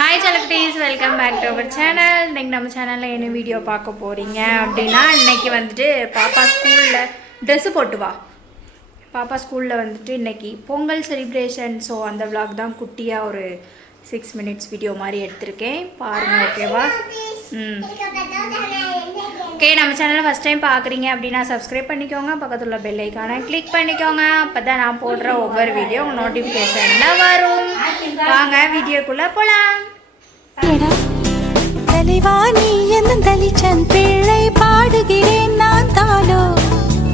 Hi சலக்டீஸ் welcome back to our channel இன்னைக்கு நம்ம சேனலில் என்ன வீடியோ பார்க்க போகிறீங்க அப்படின்னா இன்னைக்கு வந்துட்டு பாப்பா ஸ்கூலில் ட்ரெஸ்ஸு போட்டு வா. பாப்பா ஸ்கூலில் வந்துட்டு இன்னைக்கு பொங்கல் செலிப்ரேஷன் ஸோ அந்த விளாக் தான் குட்டியாக ஒரு சிக்ஸ் மினிட்ஸ் வீடியோ மாதிரி எடுத்திருக்கேன். பாருங்கள் ஓகேவா ம். ஓகே நம்ம சேனலை ஃபஸ்ட் டைம் பார்க்குறீங்க அப்படின்னா சப்ஸ்கிரைப் பண்ணிக்கோங்க. பக்கத்தில் உள்ள பெல் ஐக்கானை கிளிக் பண்ணிக்கோங்க. அப்போ தான் நான் போடுற ஒவ்வொரு வீடியோ நோட்டிஃபிகேஷன் நோட்டிஃபிகேஷனில் வரும். வாங்க வீடியோக்குள்ளே போகலாம் எடா தலைவா நீ என்னும் தலிச்சன் பிள்ளை பாடுகிறேன் நான் தாளோ.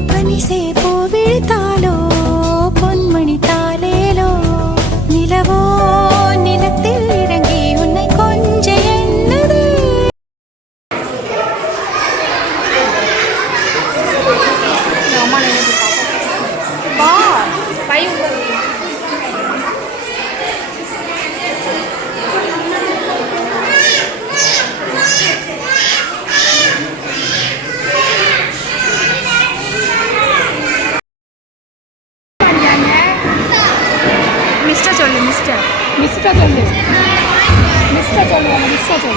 பனிசே பூ விழித்தாளோ பொன்மணி தாளேலோ. நிலவோ நிலத்தில் இறங்கி உன்னை கொஞ்ச எண்ணுதே. அம்மா நினைச்சு வா பை 미스터전이야 미스터전.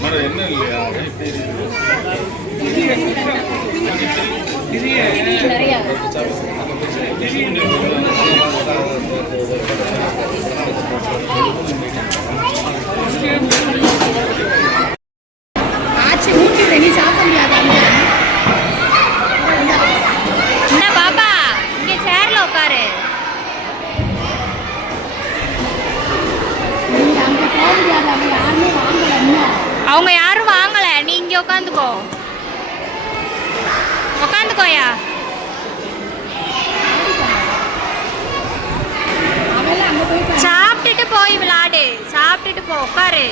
மேடம் என்ன இல்லையா? இப்படி இருக்குது? 거야. சாப்பிட்டுட்டு போய் விளாடு. சாப்பிட்டுட்டு போ உட்காரு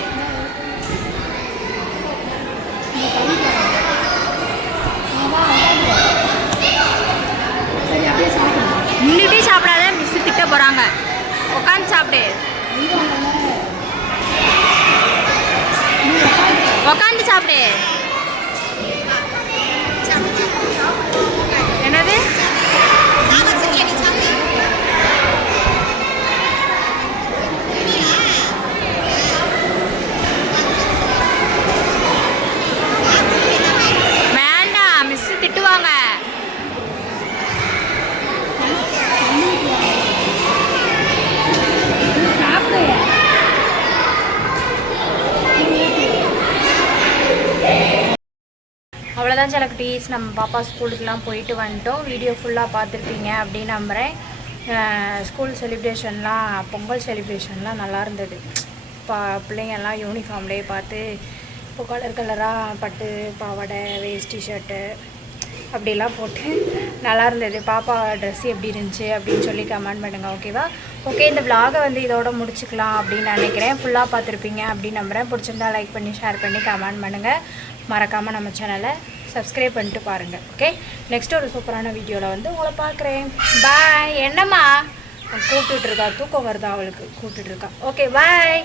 நின்றுட்டே சாப்பிடாத மிஸ் திட்ட போகிறாங்க உட்காந்து சாப்பிடு. உட்காந்து சாப்பிடு என்னது வேண்டாம் மிஸ் திட்டுவாங்க சாப்பிடு அவ்வளோதான் சில டீஸ் நம்ம பாப்பா ஸ்கூலுக்குலாம் போயிட்டு வந்துட்டோம். வீடியோ ஃபுல்லாக பார்த்துருப்பீங்க அப்படின்னு நம்புகிறேன் ஸ்கூல் செலிப்ரேஷன்லாம் பொங்கல் செலிப்ரேஷன்லாம் நல்லா இருந்தது. பா பிள்ளைங்கள்லாம் யூனிஃபார்ம்லேயே பார்த்து இப்போ கலர் கலராக பட்டு பாவாடை வேஸ்டி ஷர்ட்டு அப்படிலாம் போட்டு நல்லா இருந்தது. பாப்பா ட்ரெஸ் எப்படி இருந்துச்சு அப்படின்னு சொல்லி கமெண்ட் பண்ணுங்கள் ஓகேவா ஓகே இந்த vlog-அ வந்து இதோட முடிச்சுக்கலாம் அப்படின்னு நினைக்கிறேன். ஃபுல்லாக பார்த்துருப்பீங்க அப்படின்னு நம்புகிறேன் பிடிச்சிருந்தா லைக் பண்ணி ஷேர் பண்ணி கமெண்ட் பண்ணுங்கள் மறக்காமல் நம்ம சேனலை சப்ஸ்கிரைப் பண்ணிட்டு பாருங்கள் ஓகே நெக்ஸ்ட் ஒரு சூப்பரான வீடியோவில் வந்து உங்களை பார்க்குறேன். பாய் என்னம்மா? கூப்பிட்டுட்ருக்கா தூக்கம் வருதா அவளுக்கு? கூப்பிட்டுட்ருக்கா ஓகே பாய்